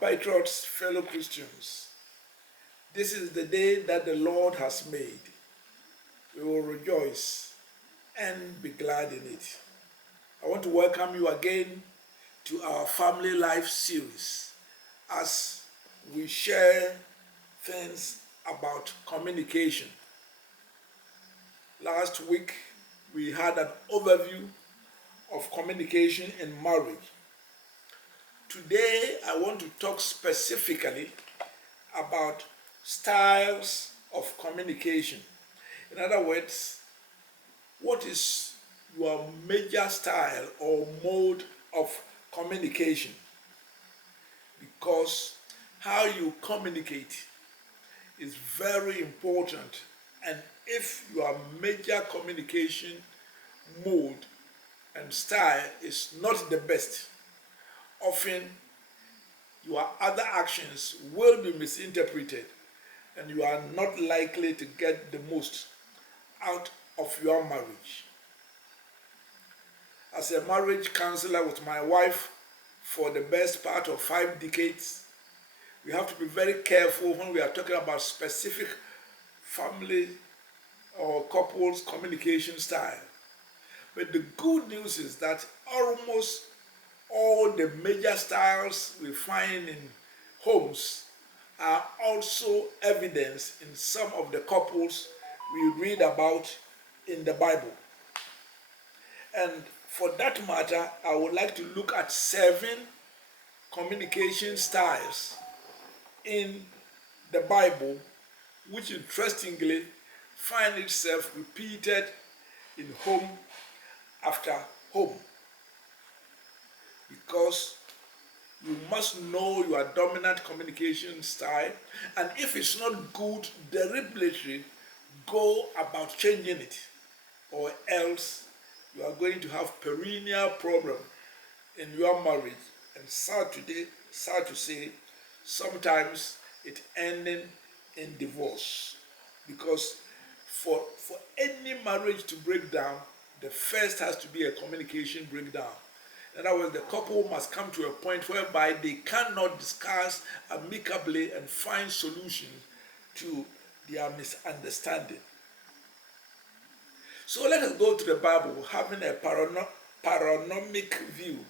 compatriots, fellow Christians, this is the day that the Lord has made. We will rejoice and be glad in it. I want to welcome you again to our Family Life series as we share things about communication. Last week, we had an overview of communication in marriage. Today, I want to talk specifically about styles of communication. In other words, what is your major style or mode of communication? Because how you communicate is very important, and if your major communication mode and style is not the best, often your other actions will be misinterpreted and you are not likely to get the most out of your marriage. As a marriage counselor with my wife for the best part of 5 decades, we have to be very careful when we are talking about specific family or couples communication style. But the good news is that almost all the major styles we find in homes are also evidenced in some of the couples we read about in the Bible. And for that matter, I would like to look at 7 communication styles in the Bible, which interestingly find itself repeated in home after home. Because you must know your dominant communication style, and if it's not good, deliberately go about changing it, or else you are going to have perennial problem in your marriage. And sad to say, sometimes it ending in divorce. Because for any marriage to break down, the first has to be a communication breakdown. In other words, the couple must come to a point whereby they cannot discuss amicably and find solutions to their misunderstanding. So let us go to the Bible, having a paranomic view,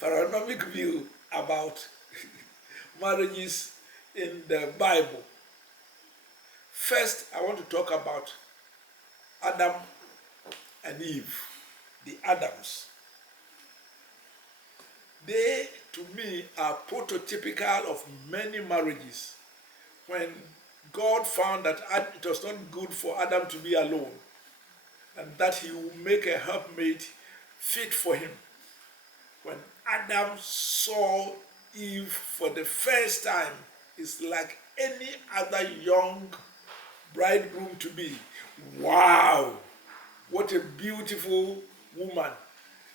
paranomic view about marriages in the Bible. First, I want to talk about Adam and Eve, the Adams. They, to me, are prototypical of many marriages. When God found that it was not good for Adam to be alone, and that he would make a helpmate fit for him. When Adam saw Eve for the first time, it's like any other young bridegroom to be. Wow, what a beautiful woman.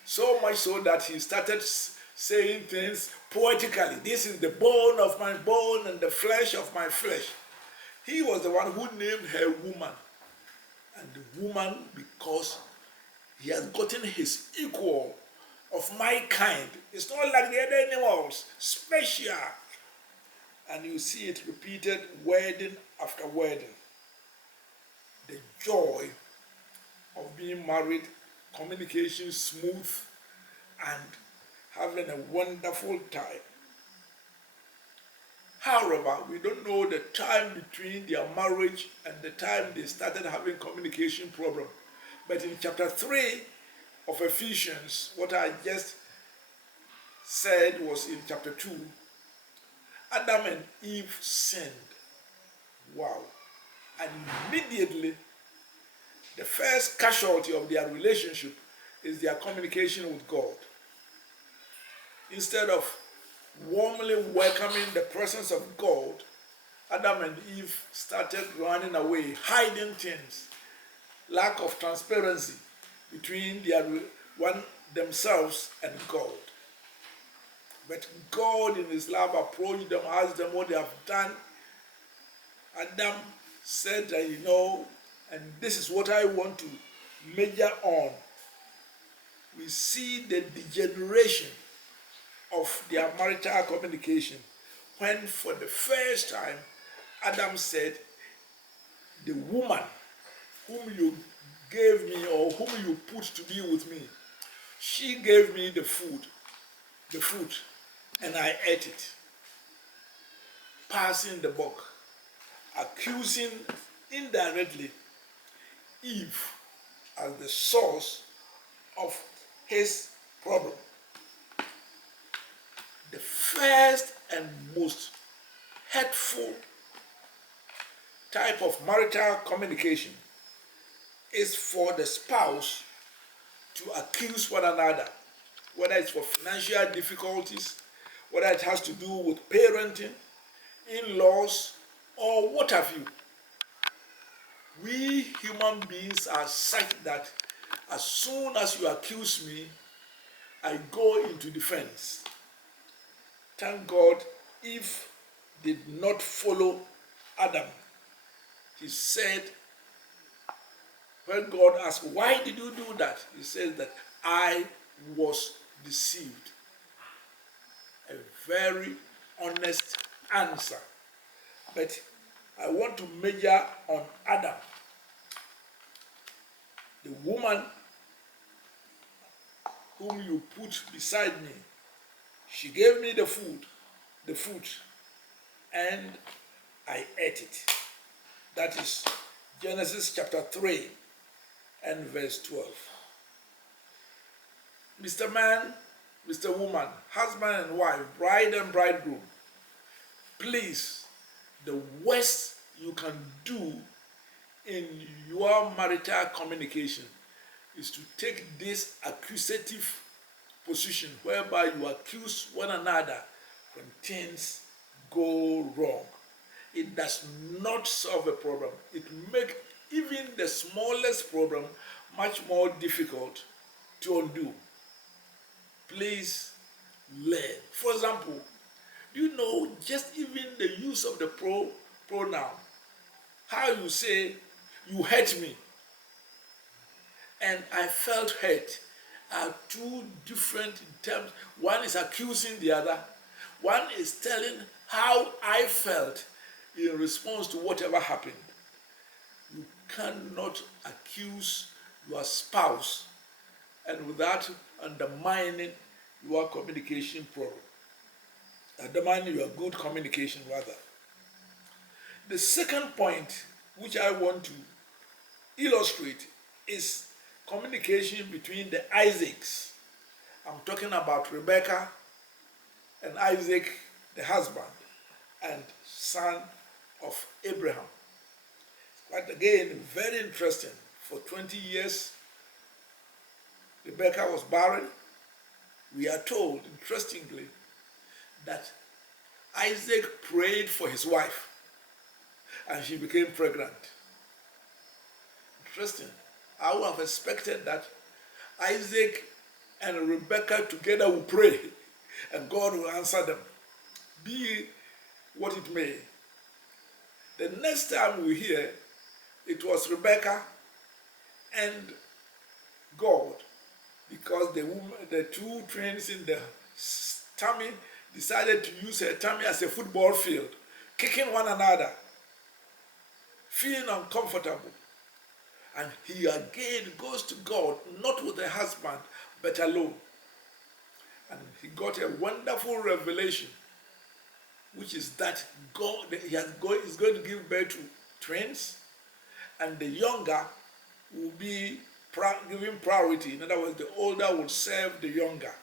So much so that he started saying things poetically. This is the bone of my bone and the flesh of my flesh. He was the one who named her woman. And the woman, because he has gotten his equal of my kind. It's not like the other animals, special. And you see it repeated wedding after wedding. The joy of being married, communication smooth, and having a wonderful time. However, we don't know the time between their marriage and the time they started having communication problem. But in chapter 3 of Ephesians, what I just said was in chapter 2, Adam and Eve sinned. Wow. And immediately, the first casualty of their relationship is their communication with God. Instead of warmly welcoming the presence of God, Adam and Eve started running away, hiding things, lack of transparency between themselves and God. But God in his love approached them, asked them what they have done. Adam said that, and this is what I want to major on. We see the degeneration of their marital communication when for the first time Adam said, the woman whom you gave me or whom you put to be with me, she gave me the fruit, and I ate it. Passing the buck, accusing indirectly Eve as the source of his problem. The first and most hurtful type of marital communication is for the spouse to accuse one another, whether it's for financial difficulties, whether it has to do with parenting, in-laws, or what have you. We human beings are such that as soon as you accuse me, I go into defense. Thank God Eve did not follow Adam. He said, when God asked, why did you do that? He says that I was deceived. A very honest answer. But I want to major on Adam. The woman whom you put beside me, she gave me the food, and I ate it. That is Genesis chapter 3 and verse 12. Mr. Man, Mr. Woman, husband and wife, bride and bridegroom, please, the worst you can do in your marital communication is to take this accusative position whereby you accuse one another when things go wrong. It does not solve a problem. It makes even the smallest problem much more difficult to undo. Please learn. For example, you know, just even the use of the pronoun, how you say, you hurt me, and I felt hurt, are two different terms. One is accusing the other. One is telling how I felt in response to whatever happened. You cannot accuse your spouse and without undermining your communication problem. Undermining your good communication, rather. The second point which I want to illustrate is communication between the Isaacs. I'm talking about Rebecca and Isaac, the husband and son of Abraham. But again, very interesting. For 20 years, Rebecca was barren. We are told, interestingly, that Isaac prayed for his wife and she became pregnant. Interesting. I would have expected that Isaac and Rebecca together will pray and God will answer them, be what it may. The next time we hear, it was Rebecca and God, because the two twins in the tummy decided to use her tummy as a football field, kicking one another, feeling uncomfortable. And he again goes to God, not with a husband, but alone. And he got a wonderful revelation, which is that God is going to give birth to twins, and the younger will be given priority. In other words, the older will serve the younger.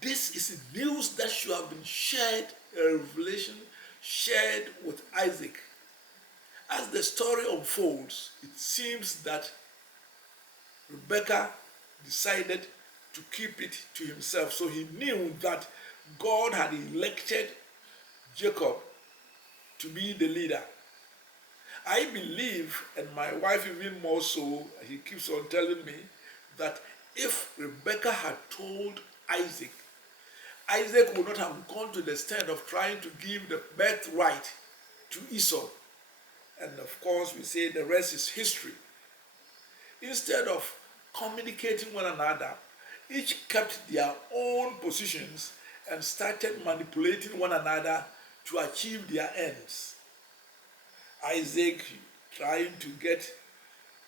This is news that should have been shared, a revelation shared with Isaac. As the story unfolds, it seems that Rebekah decided to keep it to himself. So he knew that God had elected Jacob to be the leader. I believe, and my wife even more so, he keeps on telling me, that if Rebekah had told Isaac, Isaac would not have gone to the extent of trying to give the birthright to Esau. And of course, we say the rest is history. Instead of communicating one another, each kept their own positions and started manipulating one another to achieve their ends. Isaac trying to get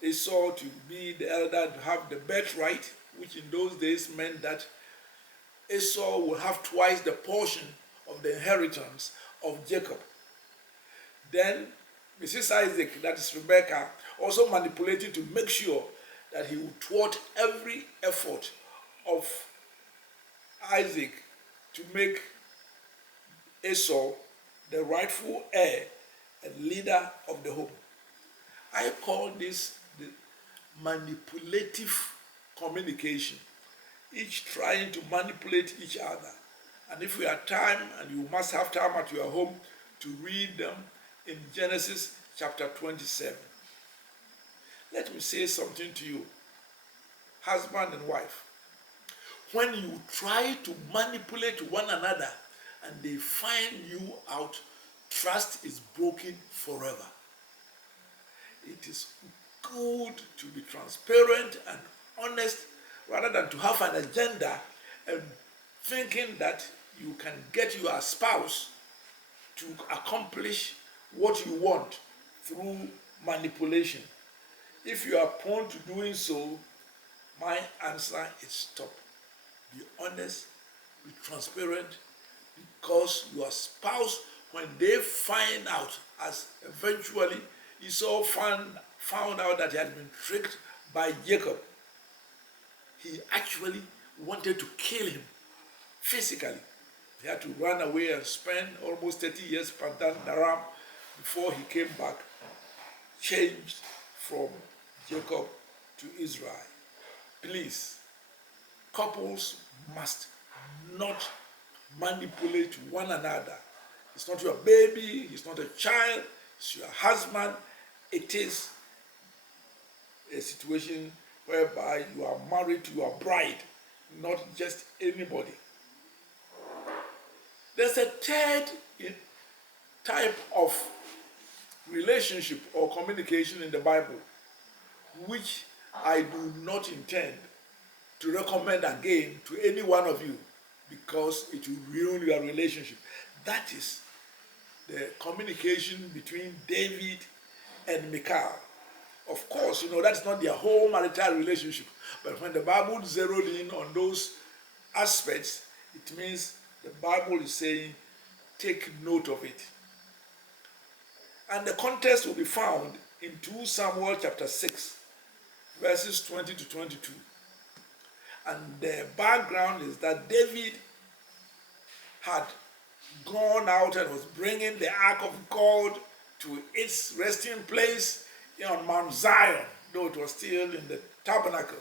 Esau to be the elder, to have the birthright, which in those days meant that Esau would have twice the portion of the inheritance of Jacob. Then Mrs. Isaac, that is Rebecca, also manipulated to make sure that he would thwart every effort of Isaac to make Esau the rightful heir and leader of the home. I call this the manipulative communication, each trying to manipulate each other. And if we have time, and you must have time at your home to read them in Genesis chapter 27. Let me say something to you, husband and wife. When you try to manipulate one another and they find you out, trust is broken forever. It is good to be transparent and honest rather than to have an agenda and thinking that you can get your spouse to accomplish what you want through manipulation. If you are prone to doing so, my answer is stop. Be honest, be transparent, because your spouse, when they find out, as eventually Esau found out that he had been tricked by Jacob, he actually wanted to kill him physically. He had to run away and spend almost 30 years Pantan Naram before he came back, changed from Jacob to Israel. Please, couples must not manipulate one another. It's not your baby, it's not a child, it's your husband. It is a situation whereby you are married to your bride, not just anybody. There's a third type of relationship or communication in the Bible, which I do not intend to recommend again to any one of you, because it will ruin your relationship. That is the communication between David and Michal. Of course, that's not their whole marital relationship. But when the Bible zeroed in on those aspects, it means the Bible is saying, take note of it. And the context will be found in 2 Samuel chapter 6, verses 20 to 22. And the background is that David had gone out and was bringing the ark of God to its resting place on Mount Zion, though it was still in the tabernacle.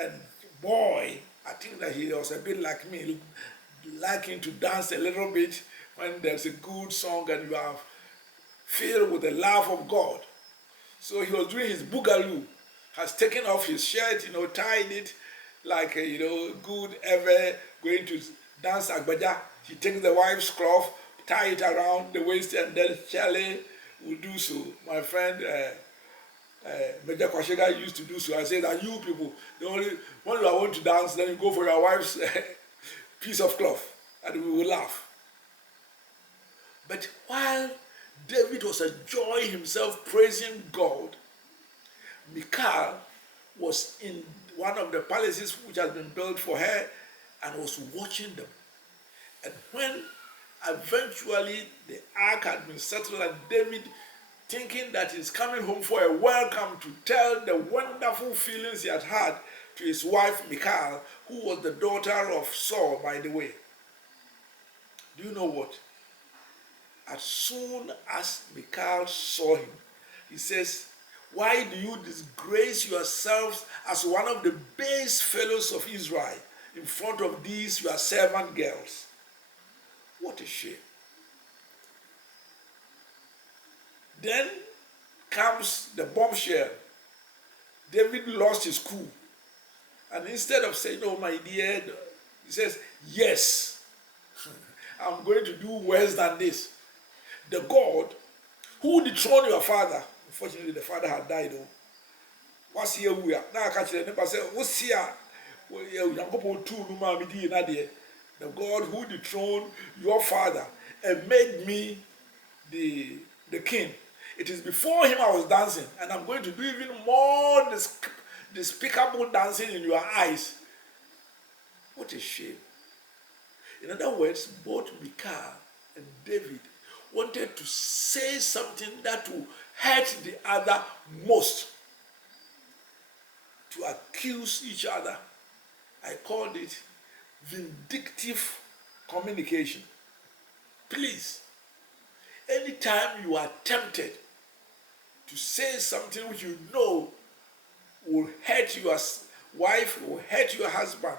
And boy, I think that he was a bit like me, liking to dance a little bit when there's a good song and you are filled with the love of God. So he was doing his boogaloo, has taken off his shirt, tied it like a, good ever going to dance agbaja. He takes the wife's cloth, tie it around the waist, and then Charlie will do so. My friend Major Kwashega used to do so. I say that you people, when you are want to dance, then you go for your wife's piece of cloth, and we will laugh. But while David was enjoying himself praising God, Michal was in one of the palaces which has been built for her and was watching them. And when eventually the ark had been settled and David, thinking that he's coming home for a welcome to tell the wonderful feelings he had had to his wife Michal, who was the daughter of Saul, by the way. Do you know what? As soon as Michal saw him, he says, "Why do you disgrace yourselves as one of the base fellows of Israel in front of these your servant girls?" What a shame. Then comes the bombshell. David lost his cool. And instead of saying, "Oh, my dear," he says, "Yes, I'm going to do worse than this. The God who dethroned your father," unfortunately the father had died, what's here we are now? I catch the neighbor say, "What's here? the God who dethroned your father and made me the king. It is before him I was dancing, and I'm going to do even more despicable dancing in your eyes. What a shame. In other words, both Michal and David wanted to say something that will hurt the other most, to accuse each other. I called it vindictive communication. Please, anytime you are tempted to say something which you know will hurt your wife, will hurt your husband,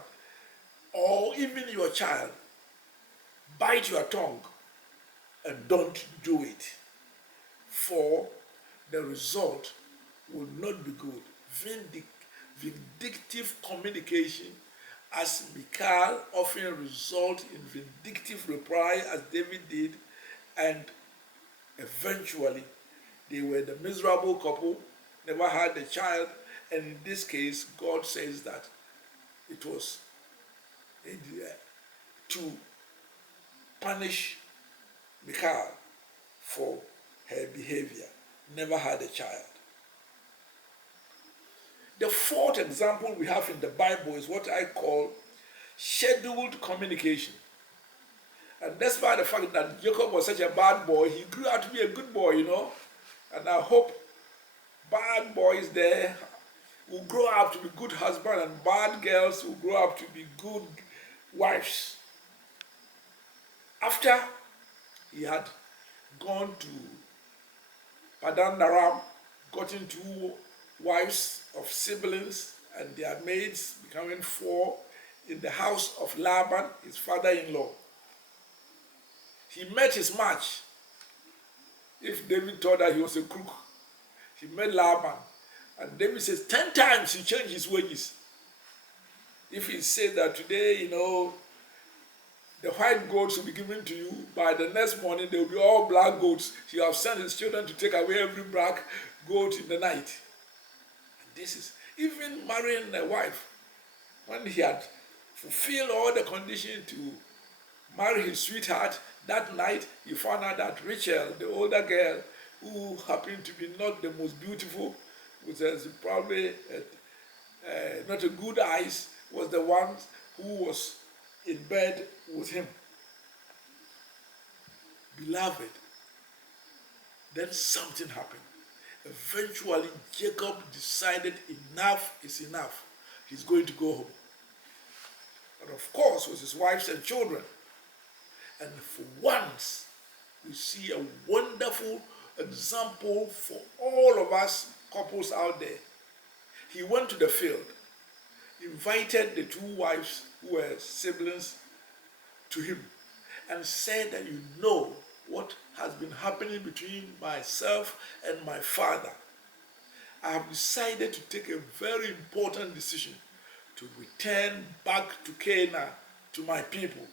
or even your child, bite your tongue and don't do it. For the result will not be good. Vindictive communication, as Michal, often result in vindictive reply, as David did, and eventually they were the miserable couple, never had a child, and in this case, God says that it was to punish Michal for her behavior, never had a child. The fourth example we have in the Bible is what I call scheduled communication. And despite the fact that Jacob was such a bad boy, he grew out to be a good boy, And I hope bad boys there will grow up to be good husbands, and bad girls will grow up to be good wives. After he had gone to Padan Aram, gotten 2 wives of siblings and their maids, becoming 4, in the house of Laban, his father-in-law. He met his match. If David thought that he was a crook, he met Laban. And David says 10 times he changed his wages. If he said that today, the white goats will be given to you, by the next morning they will be all black goats. He has sent his children to take away every black goat in the night. And this is, even marrying a wife, when he had fulfilled all the conditions to marry his sweetheart, that night he found out that Rachel, the older girl, who happened to be not the most beautiful, which was probably not a good eyes, was the one who was in bed with him. Beloved, then something happened. Eventually, Jacob decided enough is enough. He's going to go home. And of course, with his wives and children. And for once, we see a wonderful example for all of us couples out there. He went to the field, invited the 2 wives who were siblings to him, and said that what has been happening between myself and my father. I have decided to take a very important decision to return back to Canaan, to my people.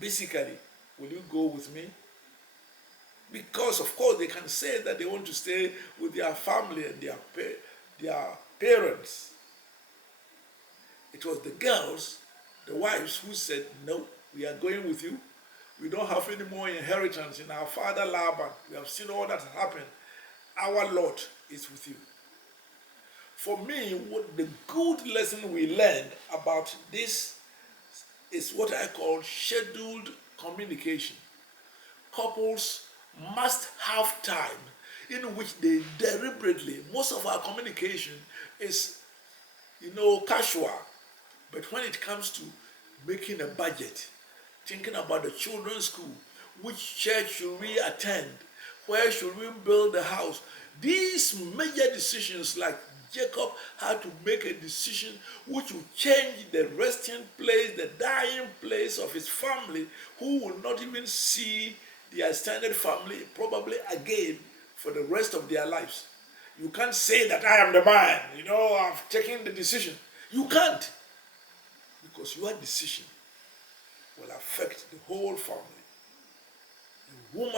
Basically, will you go with me? Because of course they can say that they want to stay with their family and their parents. It was the girls, the wives, who said, no, we are going with you. We don't have any more inheritance in our father Laban. We have seen all that happened. Our lot is with you. For me, what the good lesson we learned about this is what I call scheduled communication. Couples must have time in which they deliberately, most of our communication is, casual. But when it comes to making a budget, thinking about the children's school, which church should we attend, where should we build a house, these major decisions, like Jacob had to make a decision which will change the resting place, the dying place of his family, who will not even see their extended family probably again for the rest of their lives. You can't say that I am the man, I've taken the decision. You can't. Because your decision will affect the whole family. A woman